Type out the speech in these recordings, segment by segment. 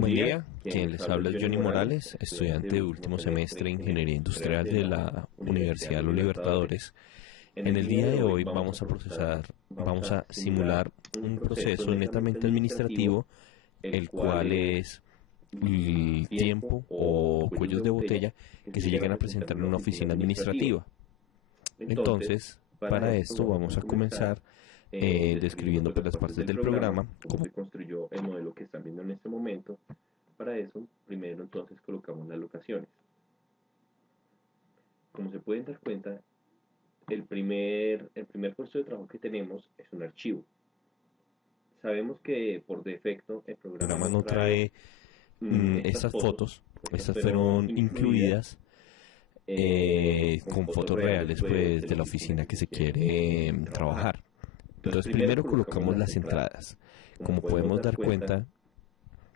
Buen día, quien les habla es Johnny Morales, estudiante de último semestre de Ingeniería Industrial de la Universidad de los Libertadores. En el día de hoy vamos a simular un proceso netamente administrativo, el cual es el tiempo o cuellos de botella que se llegan a presentar en una oficina administrativa. Entonces, para esto vamos a comenzar describiendo pues, las partes del programa, cómo se construyó el modelo que están viendo en este momento. Para eso, primero entonces colocamos las locaciones. Como se pueden dar cuenta, el primer puesto de trabajo que tenemos es un archivo. Sabemos que por defecto el programa no trae estas fotos. Estas fueron incluidas con fotos reales pues, de la oficina que se quiere trabajar. Entonces primero colocamos las entradas. Como podemos dar cuenta,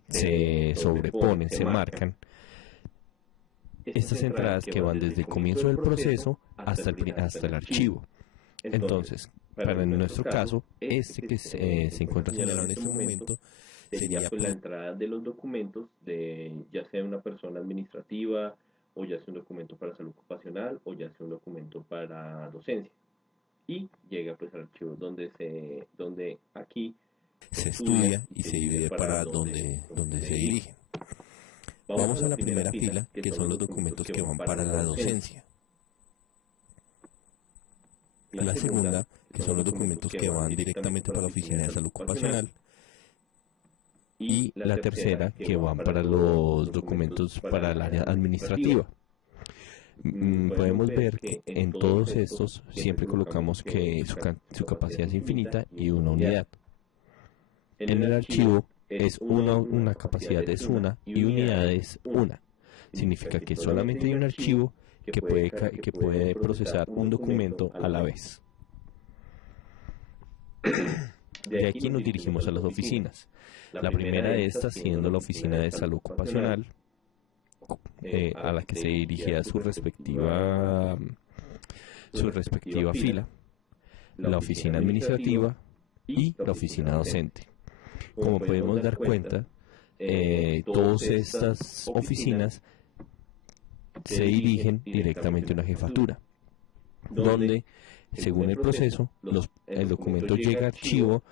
se sobreponen, se marcan estas entradas que van desde el comienzo del proceso hasta el archivo. Entonces, para nuestro caso, este que se encuentra señalado en este momento sería pues, la entrada de los documentos de ya sea una persona administrativa o ya sea un documento para salud ocupacional o ya sea un documento para docencia. Y llega pues al archivo donde aquí se estudia y se divide para donde se dirige. Vamos a la primera fila, que son los documentos que van para la docencia. La segunda, que son los documentos que van directamente para la oficina de salud ocupacional. Y la tercera, que van para los documentos para el área administrativa. Podemos ver que en todos estos siempre colocamos que su capacidad es infinita y una unidad. En el archivo es una capacidad es una y unidad es una. Significa que solamente hay un archivo que puede procesar un documento a la vez. De aquí nos dirigimos a las oficinas. La primera de estas siendo la oficina de salud ocupacional, a la que se dirigía su respectiva fila, la oficina administrativa y la oficina docente. Como podemos dar cuenta, todas estas oficinas se dirigen directamente a una jefatura, donde, según el proceso, el documento llega a archivo,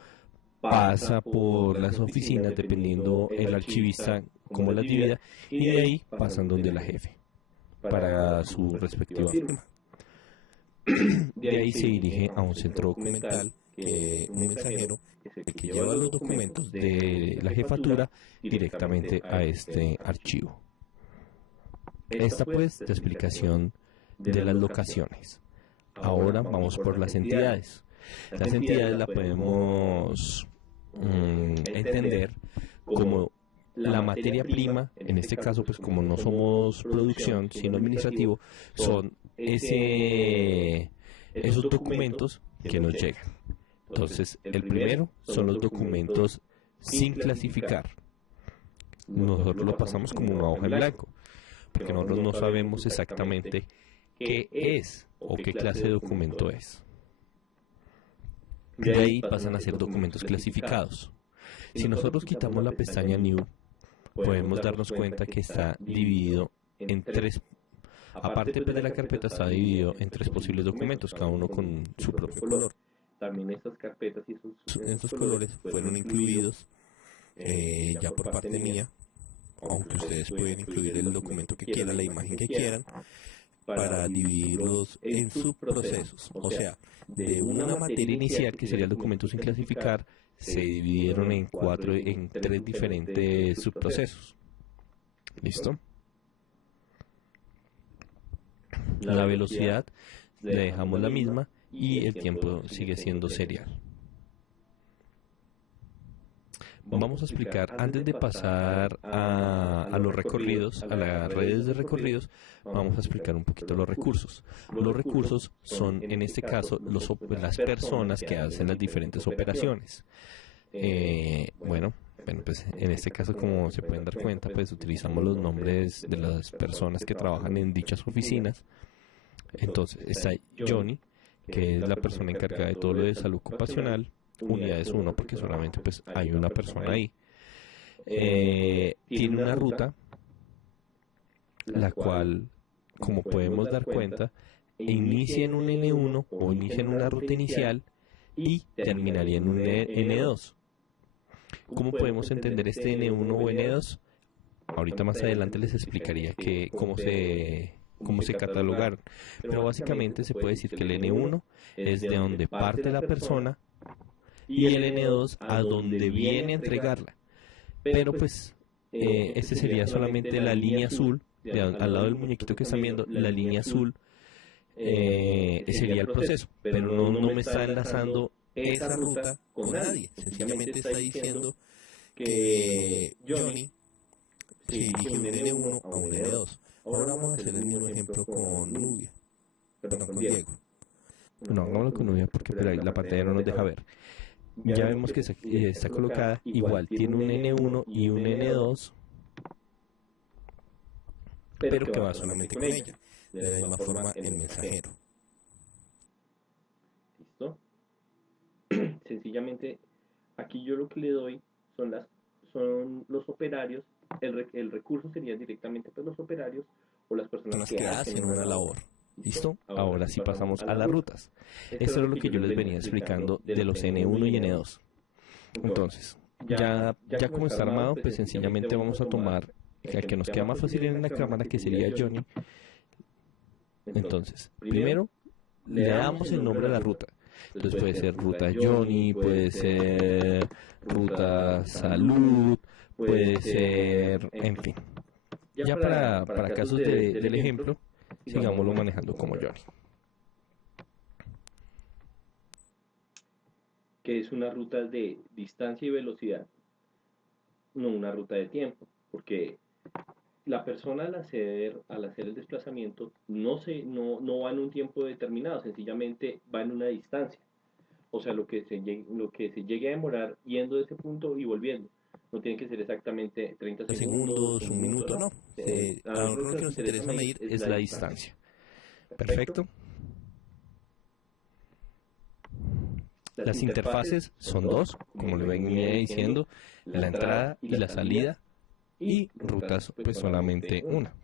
pasa por las oficinas, dependiendo el archivista cómo las divida, y de ahí pasan donde la jefe, para su respectiva firma. De ahí se dirige a un centro documental, un mensajero que lleva los documentos de la jefatura directamente a este archivo. Esta pues de explicación de las locaciones. Ahora vamos por las entidades. Las entidades las podemos entender como la materia prima, en este caso pues como no somos producción sino administrativo, son esos documentos que nos llegan. Entonces el primero son los documentos sin clasificar. Nosotros lo pasamos como una hoja en blanco, porque nosotros no sabemos exactamente qué es o qué clase de documento es. De ahí pasan a ser documentos clasificados. Si nosotros quitamos la pestaña New, podemos darnos cuenta que está dividido en tres. Aparte de la carpeta, está dividido en tres posibles documentos, cada uno con su propio color. También estas carpetas y esos colores fueron incluidos ya por parte mía, aunque ustedes pueden incluir el documento que quieran, la imagen que quieran, para dividirlos en subprocesos. O sea, de una materia inicial, que sería el documento sin clasificar, se dividieron en tres diferentes subprocesos. ¿Listo? La velocidad le dejamos la misma y el tiempo sigue siendo serial. Vamos a explicar, antes de pasar a los recorridos, a las redes de recorridos, vamos a explicar un poquito los recursos. Los recursos son, en este caso, las personas que hacen las diferentes operaciones. Bueno, pues en este caso, como se pueden dar cuenta, pues utilizamos los nombres de las personas que trabajan en dichas oficinas. Entonces está Johnny, que es la persona encargada de todo lo de salud ocupacional. Unidades 1 porque solamente pues hay una persona ahí. tiene una ruta, la cual, como podemos dar cuenta, inicia en un N1 o inicia en una ruta inicial y terminaría en un N2. ¿Cómo podemos entender este N1 o N2? Ahorita más adelante les explicaría cómo se catalogaron. Pero básicamente se puede decir que el N1 es de donde parte la persona y el N2 a donde viene a entregarla. Pero pues este sería solamente la línea azul, al lado del muñequito que están viendo, la línea azul sería el proceso. Pero no me está enlazando esa ruta con nadie. Sencillamente está diciendo que Johnny se dirige un N1 a un N2. Ahora vamos a hacer el mismo ejemplo con Nubia, perdón, con Diego. No, hagámoslo con Nubia porque pero ahí la pantalla no nos deja ver. Ya vemos que está colocada, igual tiene un N1 y un N2, pero que va solamente con ella. De la misma forma el mensajero. ¿Listo? Sencillamente, aquí yo lo que le doy son los operarios. El recurso sería directamente pues los operarios o las personas que hacen una labor. ¿Listo? Ahora sí pasamos a las rutas. Esto es lo que yo les venía explicando de los N1 y N2. Entonces, ya como está armado, pues sencillamente vamos a tomar el que nos queda más fácil en la cámara, que sería Johnny. Entonces, primero le damos el nombre a la ruta. Entonces puede ser ruta Johnny, puede ser ruta salud, puede ser, en fin. Ya para casos del ejemplo, sigámoslo manejando como Johnny. Que es una ruta de distancia y velocidad, no una ruta de tiempo, porque la persona al hacer el desplazamiento no va en un tiempo determinado, sencillamente va en una distancia. O sea, lo que se llegue a demorar yendo de ese punto y volviendo. No tiene que ser exactamente 30 segundos, un minuto, no. A nosotros lo que nos interesa medir es la distancia. Perfecto. Las interfaces son dos, como le venía diciendo, la entrada y la salida, y rutas pues solamente una.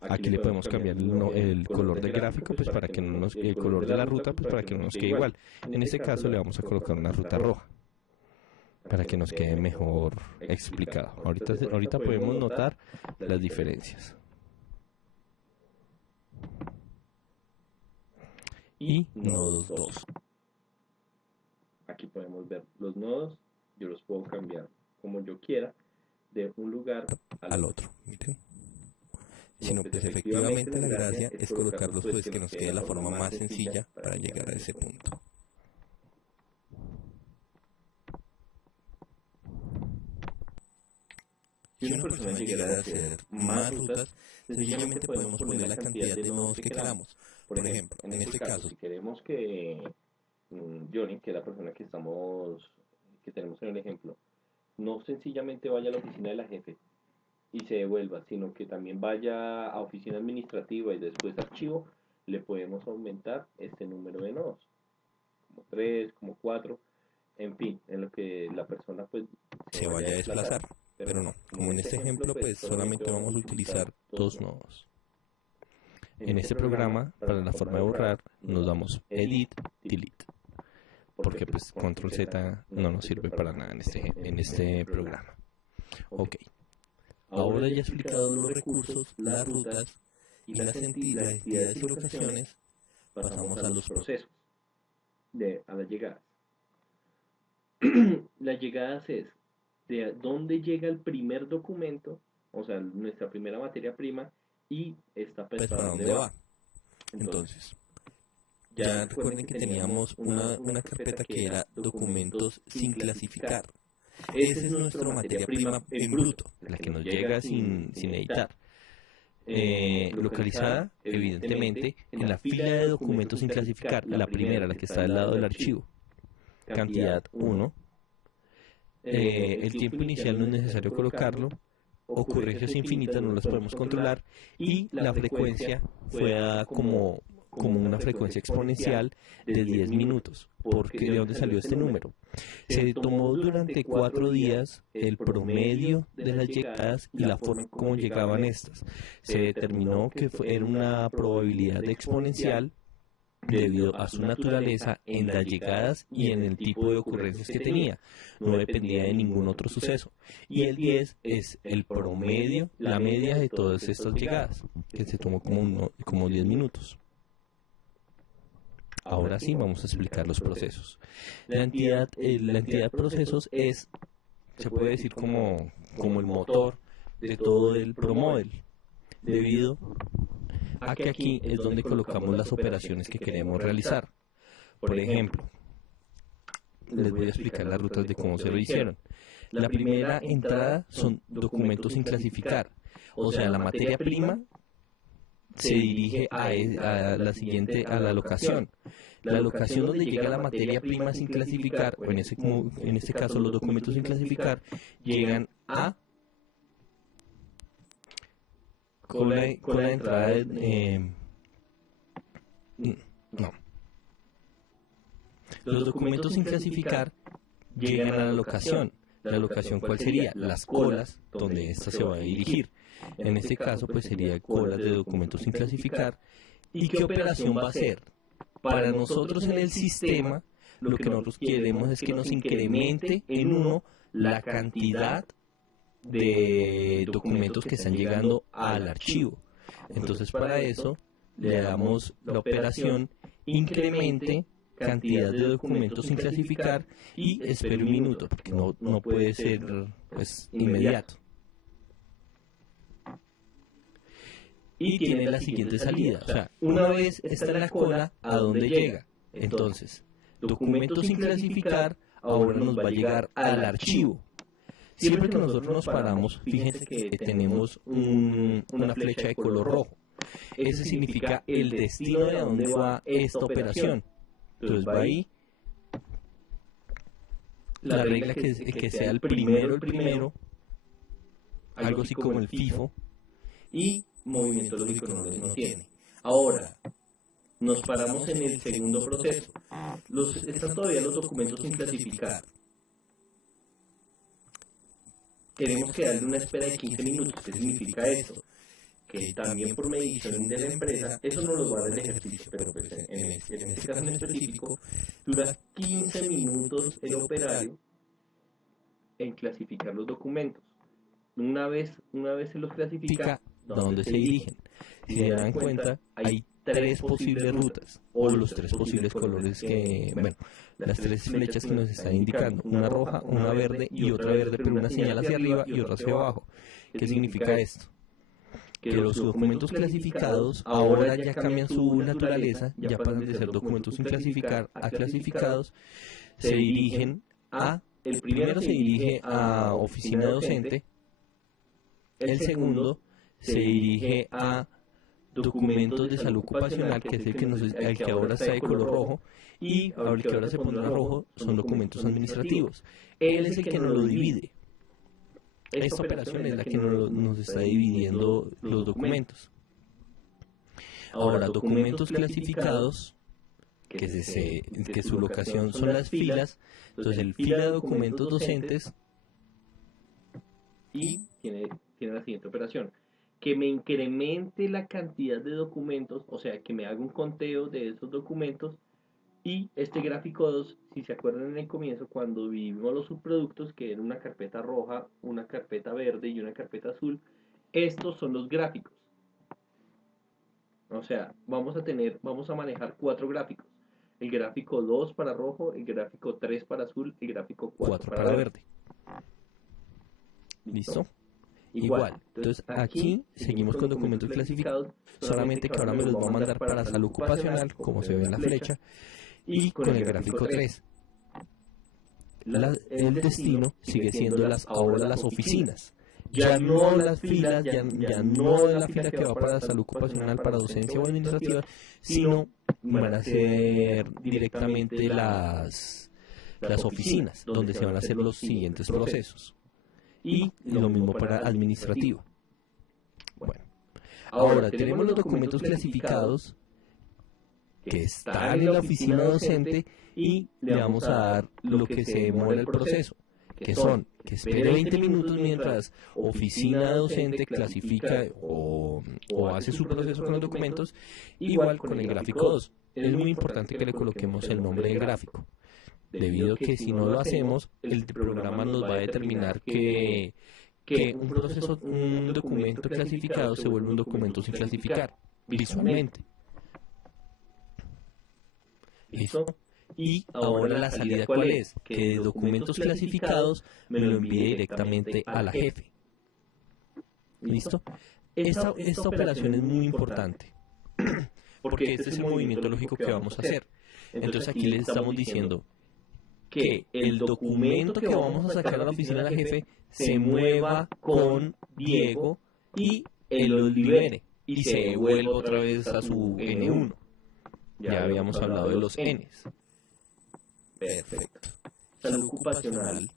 Aquí le podemos cambiar el color del gráfico pues para que el color de la ruta pues para que no nos quede igual. En este caso le vamos a colocar una ruta roja para que nos quede mejor explicado. Ahorita podemos notar las diferencias. Y nodos 2. Aquí podemos ver los nodos. Yo los puedo cambiar como yo quiera de un lugar al otro. ¿Miren? Sino pues efectivamente la gracia es colocarlos pues que nos quede la forma más sencilla para llegar a ese punto. Si una persona llegara a hacer más rutas, sencillamente podemos poner la cantidad de nodos que queramos. Por ejemplo, en este caso, si queremos que Johnny, que es la persona que tenemos en el ejemplo, no sencillamente vaya a la oficina de la jefe y se devuelva, sino que también vaya a oficina administrativa y después archivo, le podemos aumentar este número de nodos, como 3, como 4, en fin, en lo que la persona pues se vaya a desplazar. Pero no, como en este ejemplo pues solamente vamos a utilizar 2 nodos. En este programa, para la forma de borrar, nos damos Edit, Delete, porque pues Control Z no nos sirve para nada en este programa. Ok. Ahora ya he explicado los recursos, las rutas y las entidades y locaciones, pasamos a los procesos. A las llegadas. Las llegadas es de dónde llega el primer documento, o sea, nuestra primera materia prima, y esta pues para dónde va. Entonces, ya recuerden que teníamos una carpeta que era documentos sin clasificar. Esa es nuestra materia prima en bruto, la que nos llega sin editar. Localizada, evidentemente, en la fila de documentos sin clasificar, la primera, la que está al lado del archivo. Cantidad 1. El tiempo inicial no es necesario colocarlo. Ocurrencias infinitas no las podemos controlar. Y la frecuencia fue dada como como una frecuencia exponencial de 10 minutos. ¿De dónde salió este número? Se tomó durante 4 días el promedio de las llegadas y la forma como llegaban estas. Se determinó que era una probabilidad exponencial debido a su naturaleza en las llegadas y en el tipo de ocurrencias que tenía. No dependía de ningún otro suceso. Y el 10 es el promedio, la media de todas estas llegadas, que se tomó como 10 minutos. Ahora sí vamos a explicar los procesos. La entidad procesos se puede decir como el motor de todo el ProModel, debido a que aquí es donde colocamos las operaciones que queremos realizar. Por ejemplo, les voy a explicar las rutas de cómo se lo hicieron. La primera entrada son documentos sin clasificar, o sea, la materia prima se dirige a la locación. La locación donde llega la materia prima sin clasificar, o en este caso los documentos sin clasificar, llegan a con la entrada no. Los documentos sin clasificar llegan a la locación. ¿La locación cuál sería? Las colas donde ésta se va a dirigir. En este caso pues sería colas de documentos sin clasificar. ¿Y qué operación va a hacer? Para nosotros en el sistema lo que nosotros queremos es que nos incremente en 1 la cantidad de documentos que están llegando al archivo. Entonces para eso le damos la operación incremente cantidad de documentos sin clasificar y espere 1 minuto, porque no puede ser pues inmediato. Y tiene la siguiente salida, o sea, una vez está en la cola, ¿a dónde llega? Entonces, documentos sin clasificar ahora nos va a llegar al archivo. Siempre que nosotros nos paramos, fíjense que tenemos una flecha de color rojo. Ese significa el destino de a dónde va esta operación. Entonces va ahí. La regla que sea el primero, algo así como el FIFO, y movimiento lógico no tiene. Ahora, nos paramos en el segundo proceso. Están todavía los documentos sin clasificar. Tenemos que darle una espera de 15 minutos. ¿Qué significa esto? Que también por medición de la empresa, eso no lo guarda el ejercicio, pero pues en este caso en específico, dura 15 minutos el operario en clasificar los documentos. Una vez se los clasifica, ¿dónde se dirigen? Si se dan cuenta, hay 3 posibles rutas, o los 3 posibles colores las 3 flechas que nos están indicando, una roja, una verde y otra verde, pero una señal hacia arriba y otra hacia abajo. ¿Qué significa esto? Que los documentos clasificados ahora ya cambian su naturaleza, ya pasan de ser documentos sin clasificar a clasificados, se dirigen el primero se dirige a oficina docente, el segundo se dirige a documentos de salud ocupacional, que es el que ahora está de color rojo, y el que ahora se pondrá rojo son documentos administrativos. Él es el que nos lo divide. Esta operación es la que nos está dividiendo los documentos. Ahora, documentos clasificados, que su locación son las filas, entonces el fila de documentos docentes, y tiene la siguiente operación: que me incremente la cantidad de documentos, o sea, que me haga un conteo de esos documentos. Y este gráfico 2, si se acuerdan en el comienzo, cuando vimos los subproductos, que era una carpeta roja, una carpeta verde y una carpeta azul, estos son los gráficos. O sea, vamos a manejar 4 gráficos. El gráfico 2 para rojo, el gráfico 3 para azul, el gráfico 4 para verde. ¿Listo? Igual. Entonces aquí seguimos con documentos clasificados, solamente que ahora me los va a mandar para salud ocupacional, como se ve en la flecha, y con el gráfico 3. El destino sigue siendo ahora las oficinas. Ya no las filas, ya no la fila que va para la salud ocupacional, para docencia o administrativa, sino van a ser directamente las oficinas, donde se van a hacer los siguientes procesos. Y lo mismo para administrativo. Bueno, ahora tenemos los documentos clasificados, que están en la oficina docente y le vamos a dar lo que se demora el proceso, que son que espere 20 minutos mientras oficina docente clasifica o hace su proceso con los documentos, igual con el gráfico 2. Es muy importante que le coloquemos el nombre del gráfico, debido a que si no lo hacemos, el programa nos va a determinar que un documento clasificado se vuelve un documento sin clasificar, visualmente. ¿Listo? Y ahora la salida, ¿cuál es? Que de documentos clasificados me lo envíe directamente a la jefe. ¿Listo? Esta operación es muy importante, porque este es el movimiento lógico que vamos a hacer. Entonces aquí les estamos diciendo que el documento que vamos a sacar a la oficina de la jefe se mueva con Diego y él lo libere y se devuelva otra vez a su N1. Ya habíamos hablado de los Ns. Perfecto. Salud ocupacional.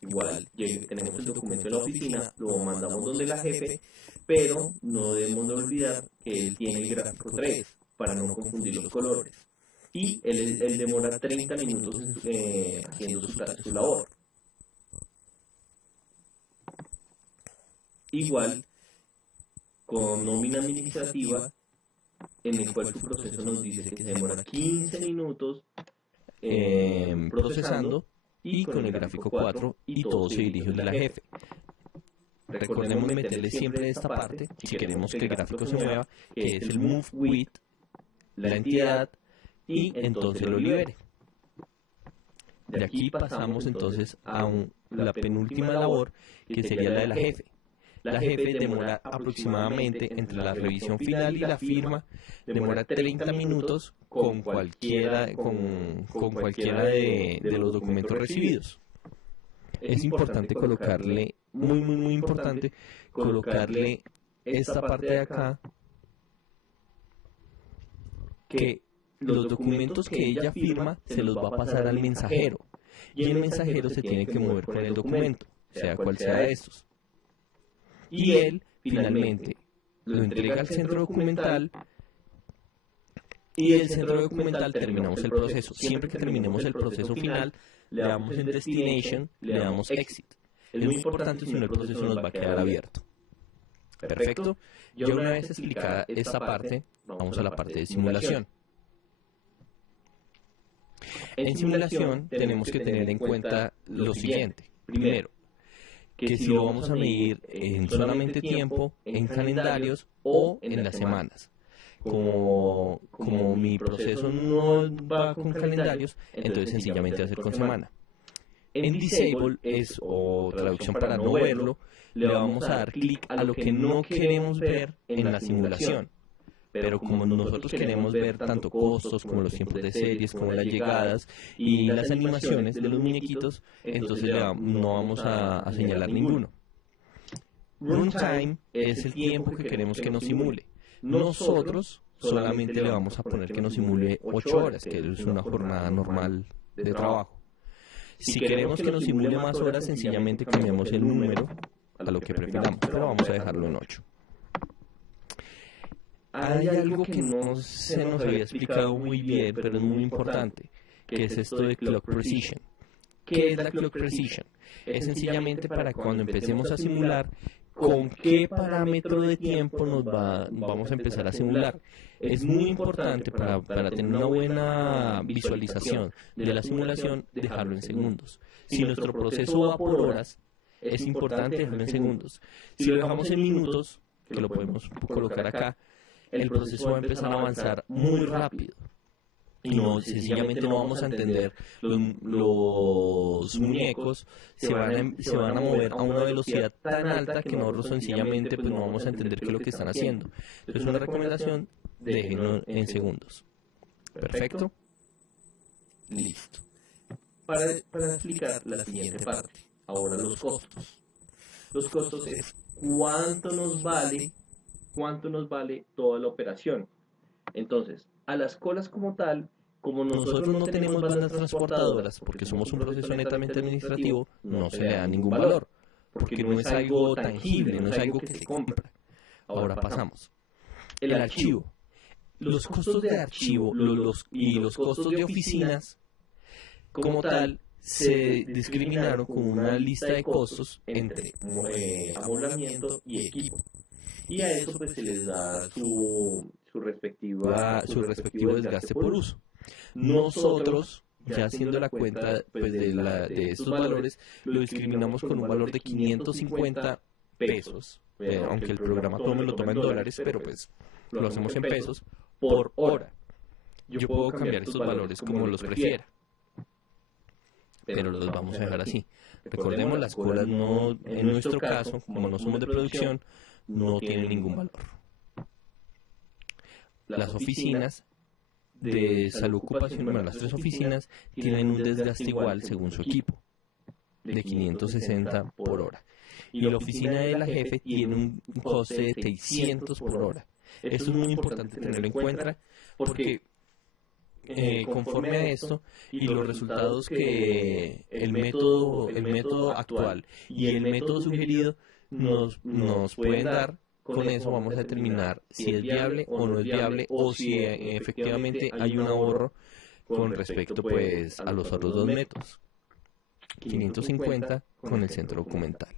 Igual, tenemos el documento de la oficina, lo mandamos donde la jefe, pero no debemos de olvidar que él tiene el gráfico 3 para no confundir los colores. Y él demora 30 minutos haciendo su labor. Igual, con nómina administrativa, en el cual su proceso nos dice que se demora 15 minutos procesando, y con el gráfico 4, y todo se dirige al de la jefe. Recordemos meterle siempre esta parte, si queremos que el gráfico se mueva, que es el move with la entidad, y entonces lo libere. De aquí pasamos entonces a la penúltima labor, que sería la de la jefe. La jefe demora aproximadamente, entre la revisión final y la firma, demora 30 minutos con cualquiera de los documentos recibidos. Es importante colocarle, muy importante, colocarle esta parte de acá, que los documentos que ella firma se los va a pasar al mensajero, y el mensajero se tiene que mover con el documento, sea cual sea de estos. Y él, finalmente, lo entrega al centro documental, y el centro documental terminamos el proceso. Siempre que terminemos el proceso final, le damos en Destination, le damos Exit. Es muy importante, si no el proceso nos va a quedar abierto. Perfecto. Ya una vez explicada esta parte, vamos a la parte de simulación. En simulación tenemos que tener en cuenta lo siguiente. Primero, que si lo vamos a medir en solamente tiempo, en calendarios o en las semanas. Como mi proceso no va con calendarios, entonces sencillamente va a ser con semana. En Disable o traducción para no verlo, le vamos a dar clic a lo que no queremos ver en la simulación. Pero como nosotros queremos ver tanto costos como los tiempos de series, como las llegadas y las animaciones de los muñequitos, entonces no vamos a señalar ninguno. Runtime es el tiempo que queremos que nos simule. Nosotros solamente le vamos a poner que nos simule 8 horas, que es una jornada normal de trabajo. Si queremos que nos simule más horas, sencillamente cambiamos el número a lo que prefiramos, pero vamos a dejarlo en 8. Hay algo que no se nos había explicado muy bien, pero es muy importante, que es esto de Clock Precision. ¿Qué es la Clock Precision? Es sencillamente para cuando empecemos a simular, con qué parámetro de tiempo vamos a empezar a simular. Es muy importante para tener una buena visualización de la simulación, dejarlo en segundos. Si nuestro proceso va por horas, es importante dejarlo en segundos. Si lo dejamos en minutos, que lo podemos colocar acá, el proceso va a empezar a avanzar muy rápido. Y sencillamente no vamos a entender, los muñecos se van a mover a una velocidad tan alta que nosotros sencillamente no vamos a entender qué es lo que están haciendo. Entonces una recomendación, déjenlo en segundos. Perfecto. Listo. Para explicar la siguiente parte, ahora los costos. Los costos es cuánto nos vale toda la operación. Entonces, a las colas como tal, como nosotros no tenemos bandas transportadoras, porque somos un proceso netamente administrativo, no se le da ningún valor, porque no es algo tangible, no es algo que se compra. Ahora pasamos. El archivo. los costos de archivo y los costos de oficinas, como tal, se discriminaron con una lista de costos entre amoblamiento y equipo. Y a eso pues se les da su respectivo desgaste por uso. Nosotros, ya haciendo la cuenta pues, de estos valores, lo discriminamos con un valor de 550 pesos, aunque el programa todo me lo toma en dólares, pero pues lo hacemos en pesos, por hora. Yo puedo cambiar estos valores como los prefiera, pero los vamos a dejar así. Recordemos, las colas no, en nuestro caso, como no somos de producción, no tienen ningún valor. Las oficinas de salud ocupacional, las 3 oficinas, tienen un desgaste igual según su equipo, de 560 por hora. Y la oficina de la jefe tiene un coste de 600 por hora. Esto es muy importante tenerlo en cuenta porque conforme a esto y los resultados que el método actual y el método sugerido nos pueden dar, con eso vamos a determinar si es viable o no es viable, o si efectivamente hay un ahorro con respecto pues a los otros dos métodos. 550 con el centro documental.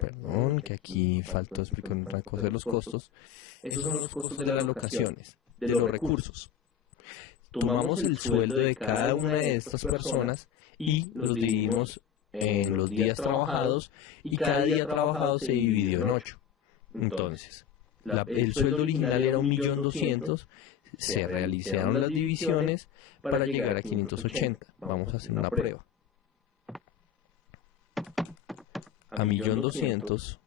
Perdón, que aquí faltó explicar una cosa de los costos. Esos son los costos de las locaciones, de los recursos. Tomamos el sueldo de cada una de estas personas y los dividimos en los días trabajados, y cada día trabajado se dividió en 8. Entonces, el sueldo original era 1.200.000, se realizaron las divisiones para llegar a 580. Vamos a hacer una prueba. A 1.200.000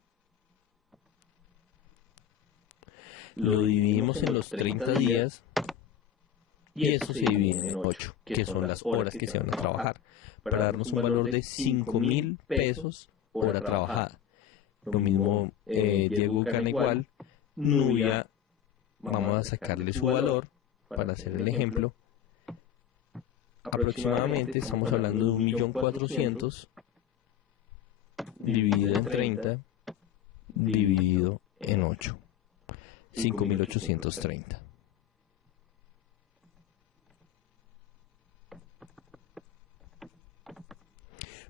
lo dividimos en los 30 días y eso se divide en 8, que son las horas que se van a trabajar, para darnos un valor de 5.000 pesos hora trabajada. Lo mismo, Diego gana igual, Nubia, vamos a sacarle su valor para hacer el ejemplo. Aproximadamente estamos hablando de 1.400.000 dividido en 30 dividido en 8, 5.830.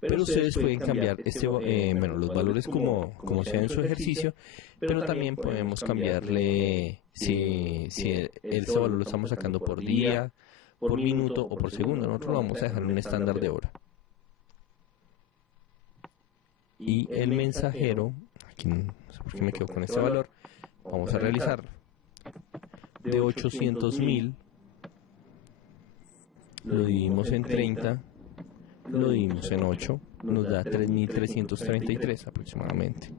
Pero ustedes pueden cambiar los valores como sea en su ejercicio, pero también podemos cambiarle si ese valor lo estamos sacando por día, por minuto o por segundo. Nosotros lo vamos a dejar en un estándar de hora. Y el mensajero, aquí no sé por qué me quedo con este valor, vamos a realizarlo. De 800.000 lo dividimos en 30, lo dividimos en 8, nos da 3.333 aproximadamente.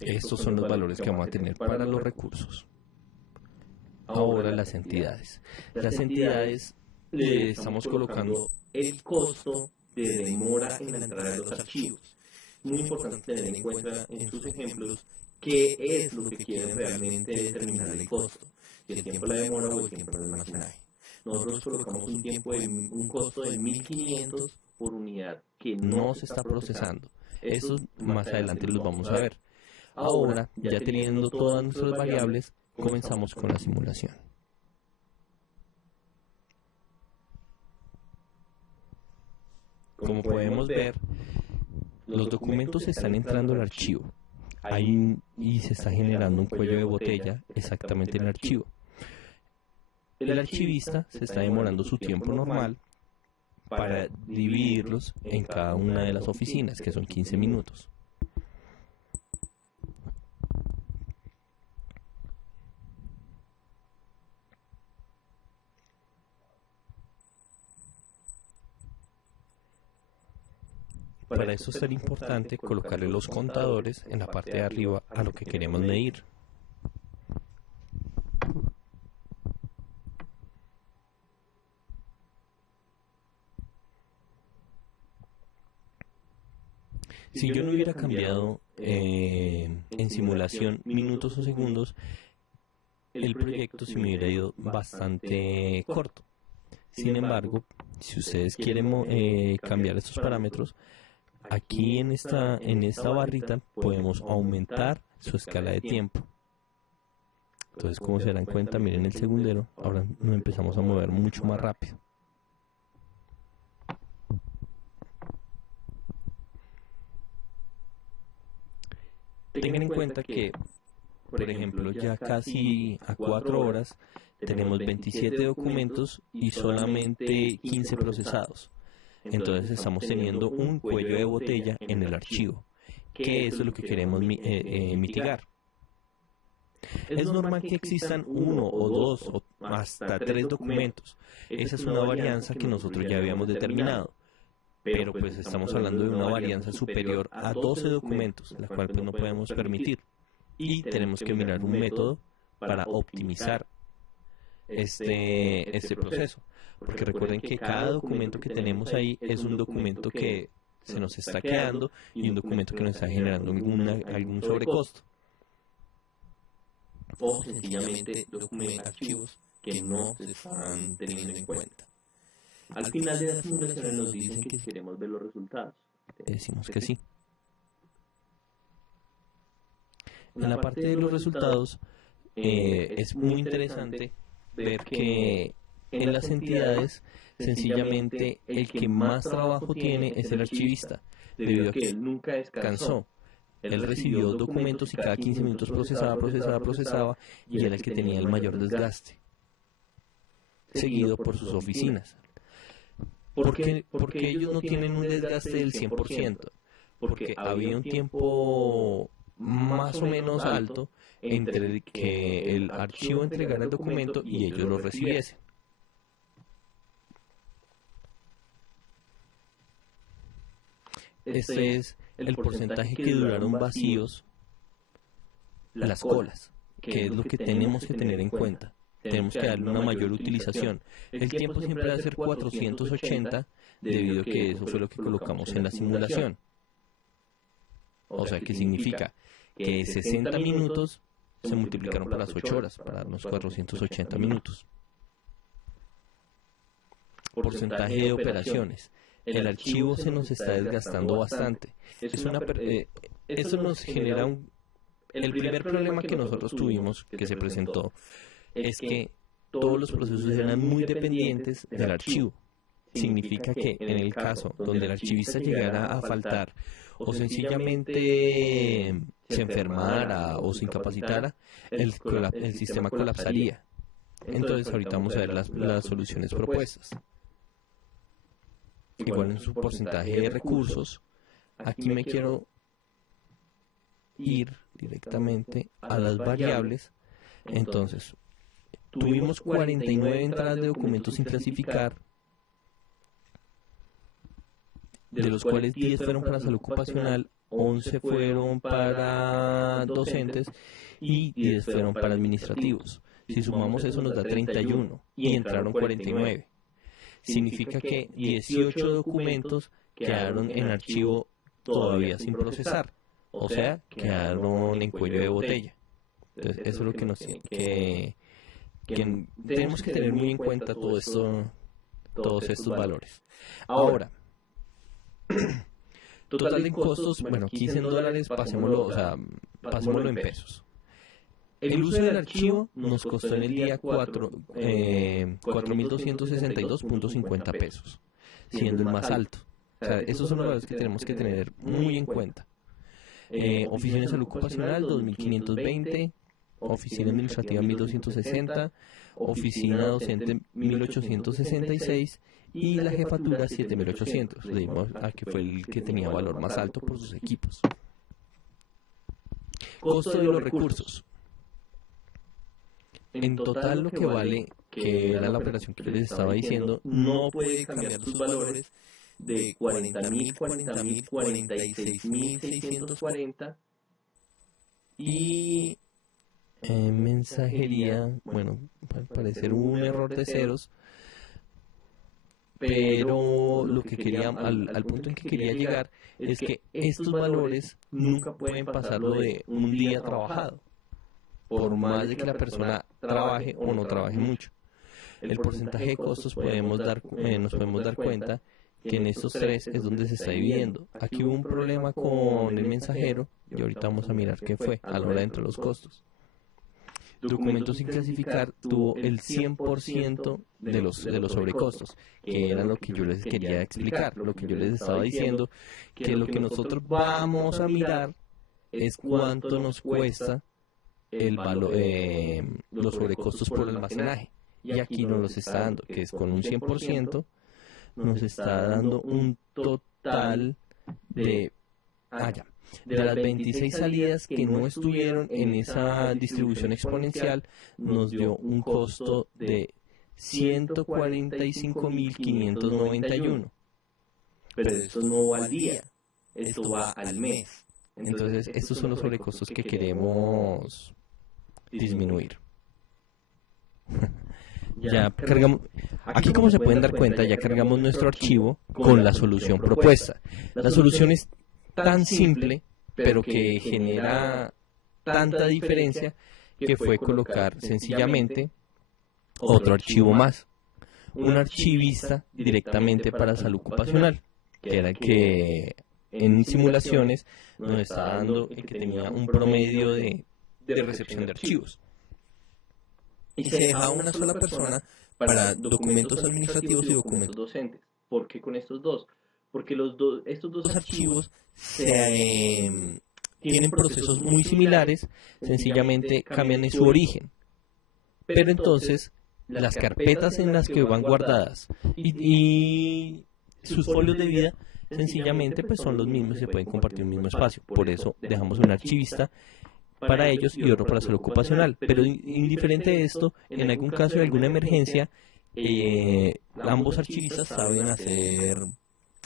Estos son los valores que vamos a tener para los recursos. Ahora las entidades. Las entidades le estamos colocando el costo de demora en la entrada de los archivos. Muy importante tener en cuenta en sus ejemplos qué es lo que quieren realmente determinar el costo, si el tiempo de la demora o el tiempo de almacenaje. Nosotros colocamos un costo de 1.500 por unidad que no se está procesando. Eso más adelante los vamos a ver. Ahora, ya teniendo todas nuestras variables, comenzamos con la simulación. Como podemos ver, los documentos están entrando al archivo. Y se está generando un cuello de botella exactamente en el archivo. El archivista se está demorando su tiempo normal para dividirlos en cada una de las oficinas, que son 15 minutos. Para eso es tan importante colocarle los contadores en la parte de arriba a lo que queremos medir. Si yo no hubiera cambiado en simulación minutos o segundos, el proyecto se me hubiera ido bastante corto. Sin embargo, si ustedes quieren cambiar estos parámetros, Aquí en esta barrita podemos aumentar su escala de tiempo. Entonces, como se dan cuenta, miren el segundero, ahora nos empezamos a mover mucho más rápido. Tengan en cuenta que, por ejemplo, ya casi a 4 horas tenemos 27 documentos y solamente 15 procesados. Entonces estamos teniendo un cuello de botella en el archivo, que eso es lo que queremos mitigar. Es normal que existan 1 o 2 o hasta 3 documentos. Esa es una varianza que nosotros ya habíamos determinado. Pero pues estamos hablando de una varianza superior a 12 documentos, la cual pues no podemos permitir. Y tenemos que mirar un método para optimizar este proceso. Porque recuerden que cada documento que tenemos ahí es un documento que se nos está quedando y un documento que nos está generando algún sobrecosto. O sencillamente archivos que no se están teniendo en cuenta. Al final de las simulaciones nos dicen que queremos ver los resultados. Decimos que sí. En la parte de los resultados es muy interesante ver que en las entidades sencillamente el que más trabajo tiene es el archivista, debido a que él nunca descansó. Él recibió documentos y cada 15 minutos procesaba y era el que tenía el mayor desgaste, seguido por sus oficinas. Porque ellos no tienen un desgaste del 100%, porque había un tiempo más o menos alto entre que el archivo entregara el documento y ellos lo recibiesen. Este es el porcentaje que duraron vacíos las colas, que es lo que tenemos que tener en cuenta. Tenemos que darle una mayor utilización. El tiempo siempre va a ser 480 debido a que eso fue lo que colocamos en la simulación. O sea, que significa que 60 minutos se multiplicaron por las 8 horas, para darnos 480 minutos. Porcentaje de operaciones. El archivo se nos está desgastando bastante. Eso nos genera el primer problema que nosotros tuvimos, que se presentó, es que todos los procesos eran muy dependientes del archivo. Significa que en el caso donde el archivista llegara a faltar o sencillamente se enfermara o se incapacitara, el sistema colapsaría. Entonces ahorita vamos a ver las soluciones propuestas. Igual en su porcentaje de recursos, aquí me quiero ir directamente a las variables. Entonces, tuvimos 49 entradas de documentos sin clasificar, de los cuales 10 fueron para salud ocupacional, 11 fueron para docentes y 10 fueron para administrativos. Si sumamos eso nos da 31 y entraron 49. Significa que 18 documentos quedaron en archivo todavía sin procesar, o sea, quedaron en cuello de botella. Entonces, eso es lo que nos que tenemos que tener muy en cuenta todos estos valores. Ahora, total de costos, bueno, $15, pasémoslo en pesos. El uso del archivo nos costó en el día 4.262.50 pesos, siendo el más alto. O sea, esos son los valores que tenemos que tener muy en cuenta. Oficina de salud ocupacional, 2.520, oficina administrativa, 1.260, oficina docente, 1.866 y la jefatura, 7.800. Le dimos a que fue el que tenía valor más alto por sus equipos. Costo de los recursos. En total lo que vale, que era la operación que les estaba diciendo, no puede cambiar sus valores de 40.000, 40.000, 46.640 y mensajería, bueno, al parecer hubo un error de ceros, pero lo que quería, al punto en que quería llegar es que estos valores nunca pueden pasarlo de un día trabajado, por más de que la persona trabaje o no trabaje mucho. El porcentaje de costos nos podemos dar cuenta que en estos tres es donde se está dividiendo. Aquí hubo un problema con el mensajero y ahorita vamos a mirar qué fue a la hora de entre los costos. Documentos sin clasificar tuvo el 100% de los sobrecostos, que era lo que yo les quería explicar, lo que yo les estaba diciendo, que lo que nosotros vamos a mirar es cuánto nos cuesta el valor, los sobrecostos por almacenaje. Y aquí nos los está dando, que es con un 100%, nos está dando un total de... De las 26 salidas que no estuvieron en esa distribución exponencial, nos dio un costo de 145.591. Pero esto no va al día, esto va al mes. Entonces, estos son los sobrecostos que queremos disminuir. Ya cargamos, aquí como se pueden dar cuenta, ya cargamos nuestro archivo con la solución propuesta. La solución es tan simple, pero que genera tanta diferencia, que fue colocar sencillamente otro archivo más, un archivista directamente para salud ocupacional, que era el que en simulaciones nos está dando el que tenía un promedio de recepción de archivos. Y se dejaba una sola persona para documentos administrativos y documentos docentes. ¿Por qué con estos dos? Porque estos dos archivos tienen procesos muy similares, sencillamente cambian en su origen. Pero entonces, las carpetas en las que van guardadas y sus folios de vida, sencillamente pues son los mismos y se pueden compartir un mismo espacio. Por eso dejamos un archivista para ellos y otro para salud ocupacional. Pero indiferente de esto, en algún caso de alguna emergencia, ambos archivistas saben hacer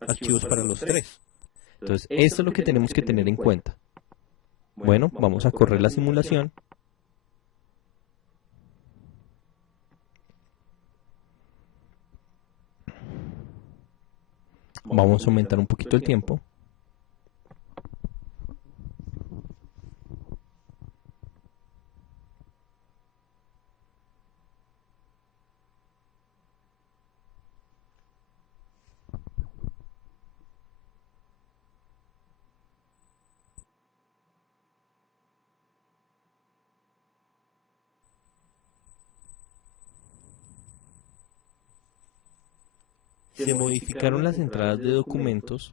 archivos para los tres. Entonces, esto es lo que tenemos que tener en cuenta. Bueno, vamos a correr la simulación. Vamos a aumentar un poquito el tiempo. Se modificaron las entradas de documentos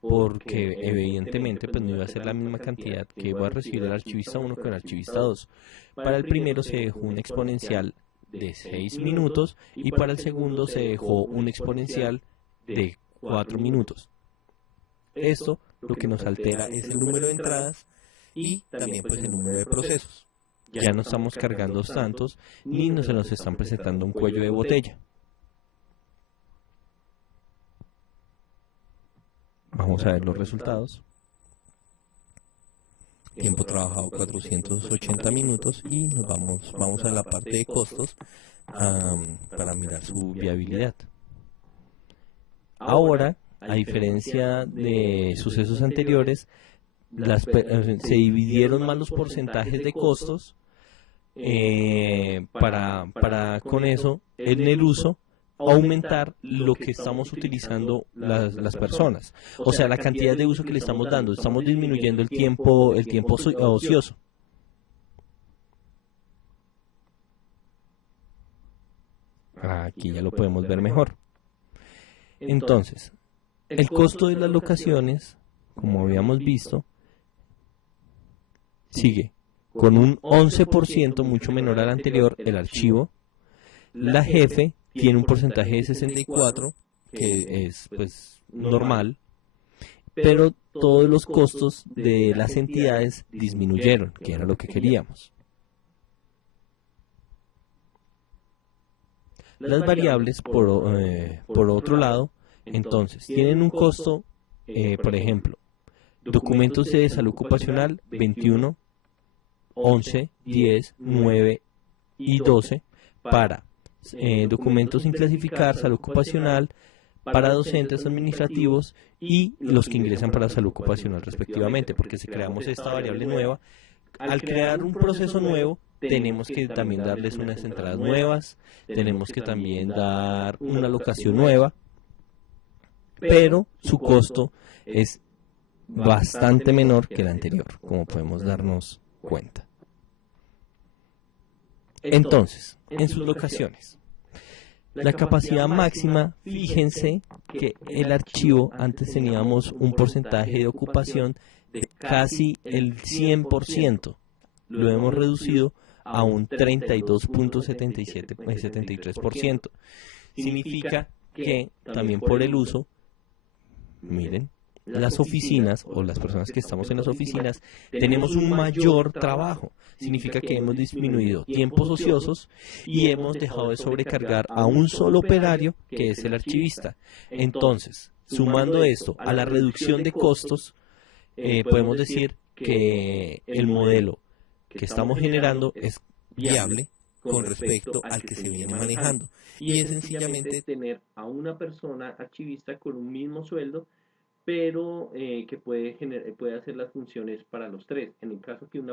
porque evidentemente pues no iba a ser la misma cantidad que iba a recibir el archivista 1 con el archivista 2. Para el primero se dejó un exponencial de 6 minutos y para el segundo se dejó un exponencial de 4 minutos. Esto lo que nos altera es el número de entradas y también pues el número de procesos. Ya no estamos cargando tantos ni se nos están presentando un cuello de botella. Vamos a ver los resultados. Tiempo trabajado 480 minutos y nos vamos a la parte de costos para mirar su viabilidad. Ahora, a diferencia de sucesos anteriores, se dividieron más los porcentajes de costos para con eso en el uso aumentar lo que estamos utilizando las personas, o sea, la cantidad de uso que le estamos dando. Estamos disminuyendo el tiempo ocioso. Aquí ya lo podemos ver mejor. Entonces, el costo de las locaciones, como habíamos visto, sigue con un 11% mucho menor al anterior. El archivo, la jefe tiene un porcentaje de 64, que es pues normal, pero todos los costos de las entidades disminuyeron, que era lo que queríamos. Las variables, por otro lado, entonces, tienen un costo, por ejemplo, documentos de salud ocupacional 21, 11, 10, 9 y 12 para documentos sin clasificar, salud ocupacional, para docentes administrativos y los que ingresan para salud ocupacional respectivamente, porque si creamos esta variable nueva, al crear un proceso nuevo, tenemos que también darles unas entradas nuevas, tenemos que también dar una locación nueva, pero su costo es bastante menor que el anterior, como podemos darnos cuenta. Entonces, en sus locaciones, la capacidad máxima, fíjense que el archivo antes teníamos un porcentaje de ocupación de casi el 100%, lo hemos reducido a un 32.73%. Significa que también por el uso, miren, las oficinas o las personas que estamos en las oficinas tenemos un mayor trabajo. Significa que hemos disminuido tiempos ociosos y hemos dejado de sobrecargar a un solo operario, que es el archivista. Entonces, sumando esto a la reducción de costos, podemos decir que el modelo que estamos generando es viable con respecto al que se viene manejando. Y es sencillamente tener a una persona archivista con un mismo sueldo, pero que puede hacer las funciones para los tres. En el caso que el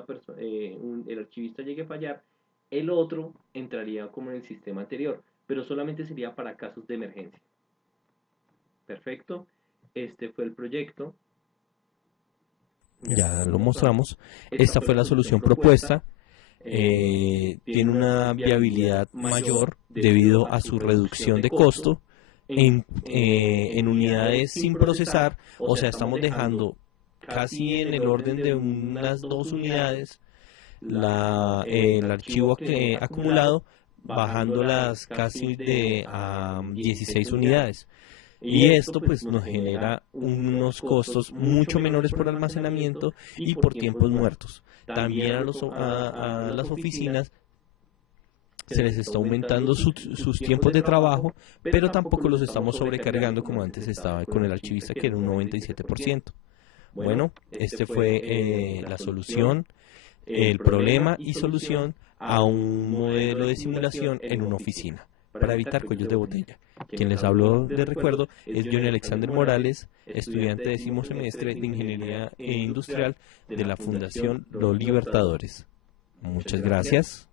archivista llegue a fallar, el otro entraría como en el sistema anterior, pero solamente sería para casos de emergencia. Perfecto. Este fue el proyecto. Ya lo mostramos. Esta fue la solución propuesta. Tiene una viabilidad mayor debido a su reducción de costo en unidades sin procesar, o sea, estamos dejando casi en el orden de unas 2 unidades el archivo acumulado, bajándolas casi de a 16 unidades. Y esto pues nos genera unos costos mucho menores por almacenamiento y por tiempos muertos. También a las oficinas se les está aumentando sus tiempos de trabajo, pero tampoco los estamos sobrecargando como antes estaba con el archivista, que era un 97%. Bueno, este fue la solución, el problema y solución a un modelo de simulación en una oficina, para evitar cuellos de botella. Quien les habló de recuerdo es Johnny Alexander Morales, estudiante de 10º semestre de Ingeniería Industrial de la Fundación Los Libertadores. Muchas gracias.